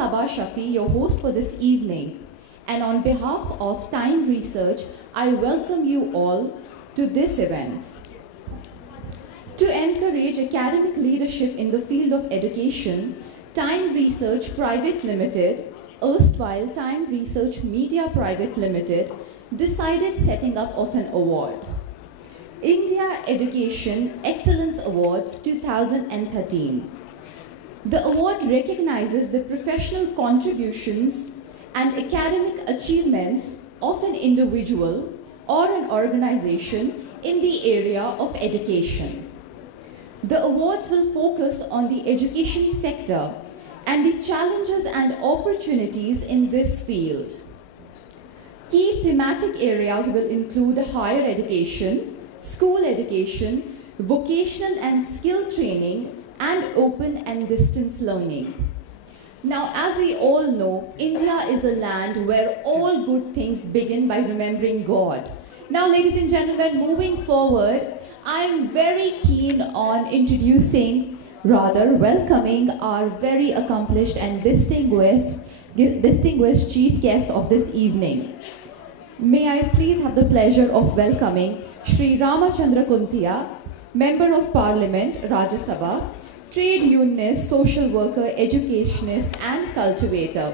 Sabah Shafi, your host for this evening, and on behalf of Time Research, I welcome you all to this event. To encourage academic leadership in the field of education, Time Research Private Limited, erstwhile Time Research Media Private Limited, decided setting up of an award. India Education Excellence Awards 2013. The award recognizes the professional contributions and academic achievements of an individual or an organization in the area of education. The awards will focus on the education sector and the challenges and opportunities in this field. Key thematic areas will include higher education, school education, vocational and skill training, and open and distance learning. Now, as we all know, India is a land where all good things begin by remembering God. Now, ladies and gentlemen, moving forward, I'm very keen on welcoming our very accomplished and distinguished chief guest of this evening. May I please have the pleasure of welcoming Shri Ramachandra Kuntia, Member of Parliament, Rajya Sabha, trade unionist, social worker, educationist, and cultivator.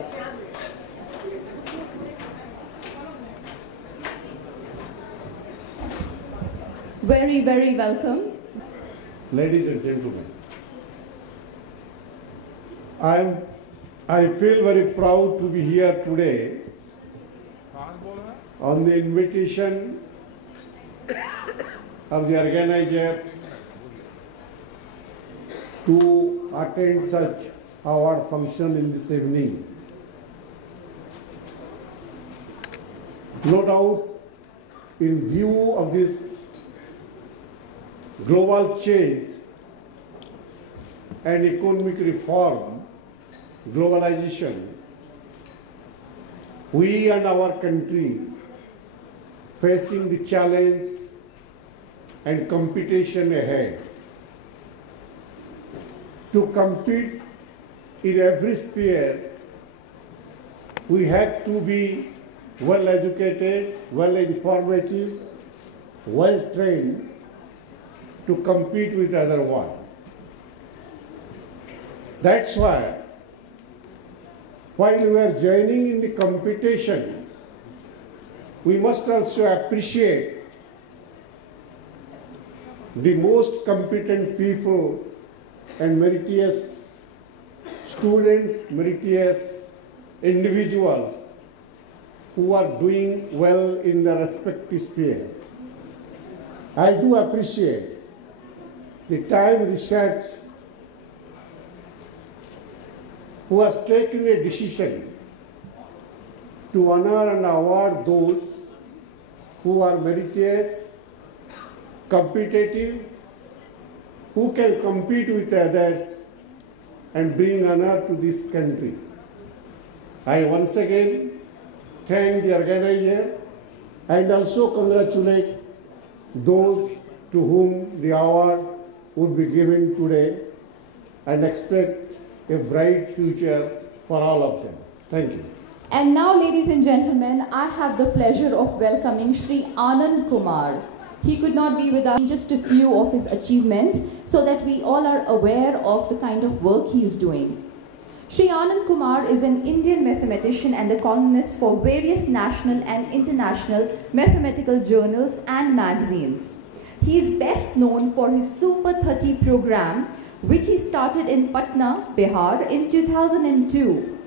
Very, very welcome. Ladies and gentlemen, I feel very proud to be here today on the invitation of the organizer to attend such award function in this evening. No doubt, in view of this global change and economic reform, globalization, we and our country facing the challenge and competition ahead. To compete in every sphere, we have to be well educated, well informative, well trained to compete with other one. That's why, while we are joining in the competition, we must also appreciate the most competent people and meritorious students, meritorious individuals who are doing well in their respective sphere. I do appreciate the Time Research who has taken a decision to honor and award those who are meritorious, competitive, who can compete with others and bring honor to this country. I once again thank the organizer and also congratulate those to whom the award would be given today and expect a bright future for all of them. Thank you. And now, ladies and gentlemen, I have the pleasure of welcoming Shri Anand Kumar. He could not be with us, just a few of his achievements, so that we all are aware of the kind of work he is doing. Shri Anand Kumar is an Indian mathematician and a columnist for various national and international mathematical journals and magazines. He is best known for his Super 30 program, which he started in Patna, Bihar in 2002,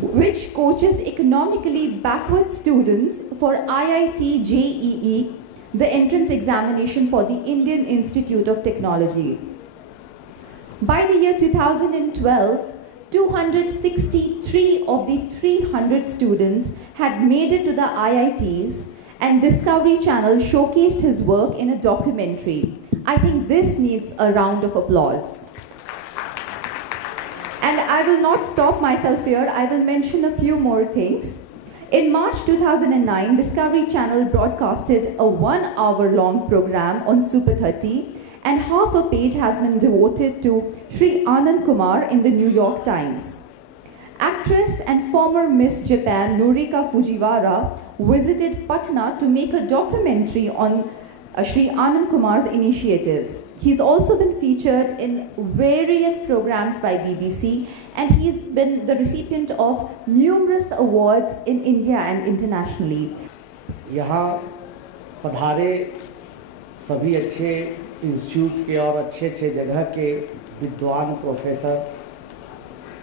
which coaches economically backward students for IIT JEE, the entrance examination for the Indian Institute of Technology. By the year 2012, 263 of the 300 students had made it to the IITs, and Discovery Channel showcased his work in a documentary. I think this needs a round of applause. And I will not stop myself here. I will mention a few more things. In March 2009, Discovery Channel broadcasted a 1-hour-long program on Super 30, and half a page has been devoted to Shri Anand Kumar in the New York Times. Actress and former Miss Japan Norika Fujiwara visited Patna to make a documentary on Sri Anand Kumar's initiatives. He's also been featured in various programs by BBC, and he's been the recipient of numerous awards in India and internationally. यहाँ पधारे सभी अच्छे इंस्टीट्यूट के और अच्छे अच्छे जगह के विद्वान प्रोफेसर,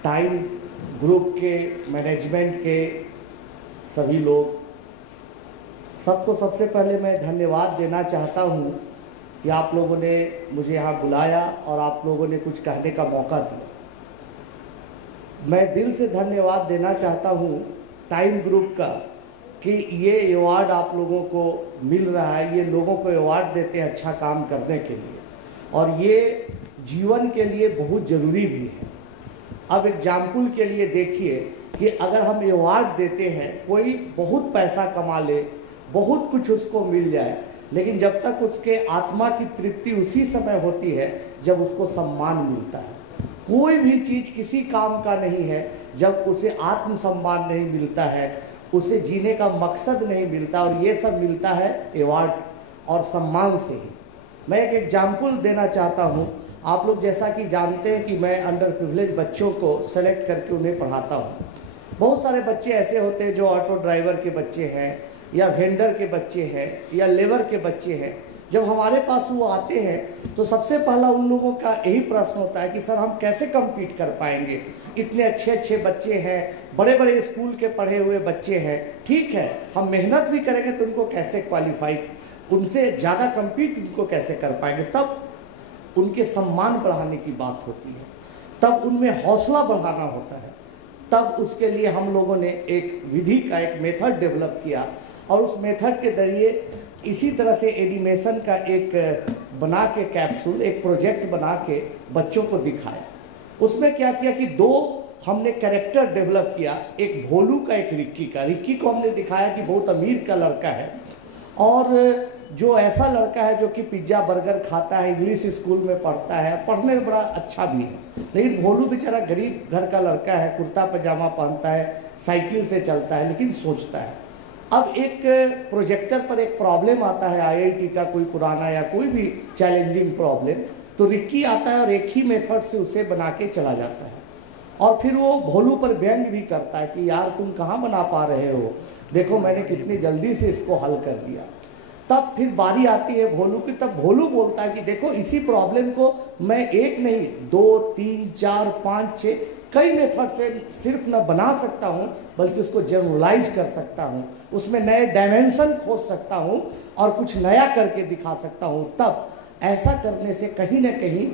टाइम ग्रुप के मैनेजमेंट के सभी लोग, सबको सबसे पहले मैं धन्यवाद देना चाहता हूँ कि आप लोगों ने मुझे यहाँ बुलाया और आप लोगों ने कुछ कहने का मौका दिया। मैं दिल से धन्यवाद देना चाहता हूँ टाइम ग्रुप का कि ये अवार्ड आप लोगों को मिल रहा है। ये लोगों को अवार्ड देते हैं अच्छा काम करने के लिए, और ये जीवन के लिए बहुत ज़रूरी भी है। अब एग्जाम्पल के लिए देखिए कि अगर हम अवार्ड देते हैं, कोई बहुत पैसा कमा ले, बहुत कुछ उसको मिल जाए, लेकिन जब तक उसके आत्मा की तृप्ति उसी समय होती है जब उसको सम्मान मिलता है। कोई भी चीज़ किसी काम का नहीं है जब उसे आत्म सम्मान नहीं मिलता है, उसे जीने का मकसद नहीं मिलता, और ये सब मिलता है अवार्ड और सम्मान से ही। मैं एक एग्जाम्पल देना चाहता हूँ। आप लोग जैसा कि जानते हैं कि मैं अंडर प्रिविलेज बच्चों को सेलेक्ट करके उन्हें पढ़ाता हूँ। बहुत सारे बच्चे ऐसे होते हैं जो ऑटो ड्राइवर के बच्चे हैं, या वेंडर के बच्चे हैं, या लेबर के बच्चे हैं। जब हमारे पास वो आते हैं तो सबसे पहला उन लोगों का यही प्रश्न होता है कि सर हम कैसे कम्पीट कर पाएंगे, इतने अच्छे अच्छे बच्चे हैं, बड़े बड़े स्कूल के पढ़े हुए बच्चे हैं, ठीक है हम मेहनत भी करेंगे तो उनको कैसे क्वालिफाई, उनसे ज़्यादा कम्पीट उनको कैसे कर पाएंगे। तब उनके सम्मान बढ़ाने की बात होती है, तब उनमें हौसला बढ़ाना होता है। तब उसके लिए हम लोगों ने एक विधि का एक मेथड डेवलप किया, और उस मेथड के जरिए इसी तरह से एनिमेशन का एक बना के कैप्सूल, एक प्रोजेक्ट बना के बच्चों को दिखाया। उसमें क्या किया कि दो हमने कैरेक्टर डेवलप किया, एक भोलू का, एक रिक्की का। रिक्की को हमने दिखाया कि बहुत अमीर का लड़का है, और जो ऐसा लड़का है जो कि पिज्ज़ा बर्गर खाता है, इंग्लिश स्कूल में पढ़ता है, पढ़ने में बड़ा अच्छा भी है, लेकिन भोलू बेचारा गरीब घर का लड़का है, कुर्ता पजामा पहनता है, साइकिल से चलता है, लेकिन सोचता है। अब एक प्रोजेक्टर पर एक प्रॉब्लम आता है आईआईटी का, कोई पुराना या कोई भी चैलेंजिंग प्रॉब्लम, तो रिक्की आता है और एक ही मेथड से उसे बना के चला जाता है, और फिर वो भोलू पर व्यंग भी करता है कि यार तुम कहाँ बना पा रहे हो, देखो मैंने कितनी जल्दी से इसको हल कर दिया। तब फिर बारी आती है भोलू की, तब भोलू बोलता है कि देखो इसी प्रॉब्लम को मैं एक नहीं 2, 3, 4, 5, 6 कई मेथड से सिर्फ न बना सकता हूँ, बल्कि उसको जनरलाइज कर सकता हूँ, उसमें नए डायमेंशन खोज सकता हूँ और कुछ नया करके दिखा सकता हूँ। तब ऐसा करने से कहीं ना कहीं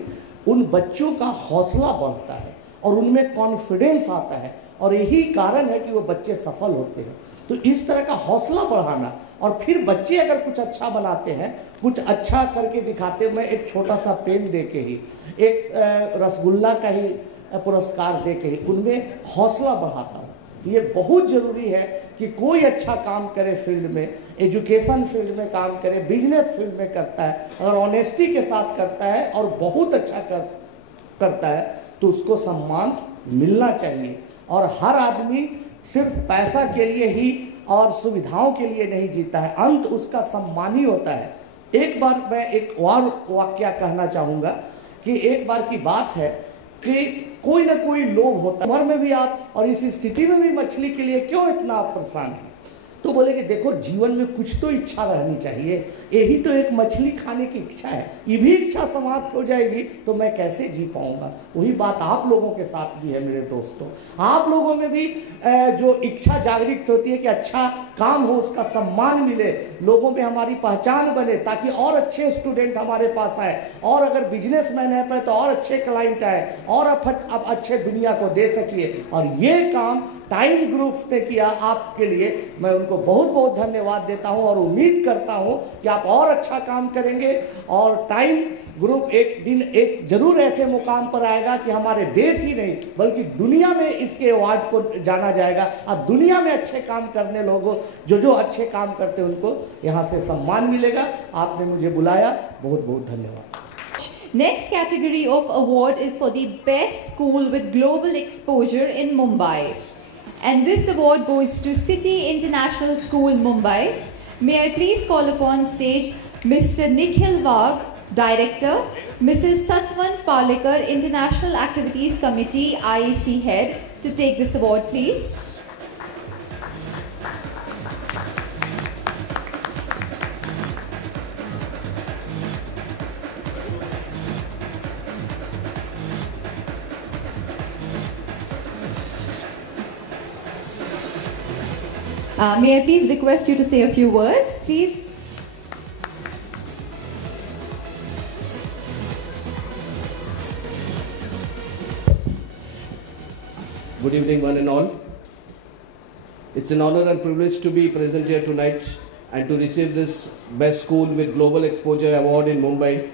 उन बच्चों का हौसला बढ़ता है और उनमें कॉन्फिडेंस आता है, और यही कारण है कि वो बच्चे सफल होते हैं। तो इस तरह का हौसला बढ़ाना, और फिर बच्चे अगर कुछ अच्छा बनाते हैं, कुछ अच्छा करके दिखाते हैं, मैं एक छोटा सा पेन दे के ही, एक रसगुल्ला का ही पुरस्कार दे के ही उनमें हौसला बढ़ाता हूँ। तो ये बहुत ज़रूरी है कि कोई अच्छा काम करे फील्ड में, एजुकेशन फील्ड में काम करे, बिजनेस फील्ड में करता है, अगर ऑनेस्टी के साथ करता है और बहुत अच्छा करता है तो उसको सम्मान मिलना चाहिए। और हर आदमी सिर्फ पैसा के लिए ही और सुविधाओं के लिए नहीं जीता है, अंत उसका सम्मान ही होता है। एक बार मैं एक और वाक्य कहना चाहूँगा कि एक बार की बात है कि कोई ना कोई लोभ होता है, उम्र में भी आप और इस स्थिति में भी मछली के लिए क्यों इतना आप परेशान हैं। तो बोले कि देखो जीवन में कुछ तो इच्छा रहनी चाहिए, यही तो एक मछली खाने की इच्छा है, ये भी इच्छा समाप्त हो जाएगी तो मैं कैसे जी पाऊंगा। वही बात आप लोगों के साथ भी है मेरे दोस्तों, आप लोगों में भी जो इच्छा जागृत होती है कि अच्छा काम हो, उसका सम्मान मिले, लोगों में हमारी पहचान बने, ताकि और अच्छे स्टूडेंट हमारे पास आए, और अगर बिजनेसमैन है पे तो और अच्छे क्लाइंट आए, और अब अच्छे दुनिया को दे सकिए। और ये काम टाइम ग्रुप ने किया आपके लिए, मैं उनको बहुत बहुत धन्यवाद देता हूं, और उम्मीद करता हूं कि आप और अच्छा काम करेंगे, और टाइम ग्रुप एक दिन एक जरूर ऐसे मुकाम पर आएगा कि हमारे देश ही नहीं बल्कि दुनिया में इसके अवार्ड को जाना जाएगा, और दुनिया में अच्छे काम करने लोगों जो अच्छे काम करते हैं उनको यहाँ से सम्मान मिलेगा। आपने मुझे बुलाया, बहुत बहुत धन्यवाद। Next category of award is for the best school with global exposure in Mumbai. And this award goes to City International School, Mumbai. May I please call upon stage Mr. Nikhil Wagh, Director, Mrs. Satwan Palekar, International Activities Committee, IEC Head, to take this award, please. May I please request you to say a few words, please? Good evening, one and all. It's an honor and privilege to be present here tonight and to receive this Best School with Global Exposure Award in Mumbai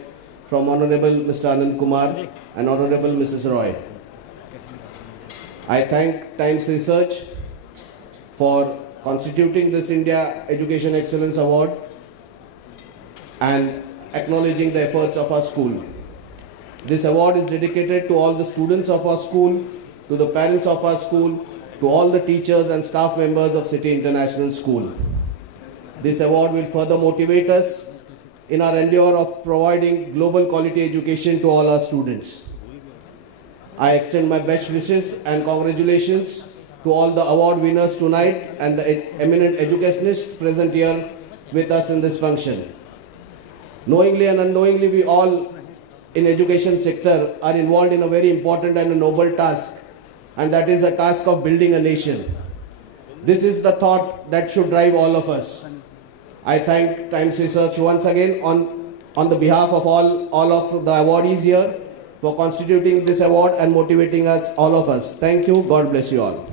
from Honorable Mr. Anand Kumar and Honorable Mrs. Roy. I thank Times Research for constituting this India Education Excellence Award and acknowledging the efforts of our school. This award is dedicated to all the students of our school, to the parents of our school, to all the teachers and staff members of City International School. This award will further motivate us in our endeavor of providing global quality education to all our students. I extend my best wishes and congratulations to all the award winners tonight and the eminent educationists present here with us in this function. Knowingly and unknowingly, we all in education sector are involved in a very important and a noble task, and that is the task of building a nation. This is the thought that should drive all of us. I thank Times Research once again on the behalf of all of the awardees here for constituting this award and motivating us, all of us. Thank you. God bless you all.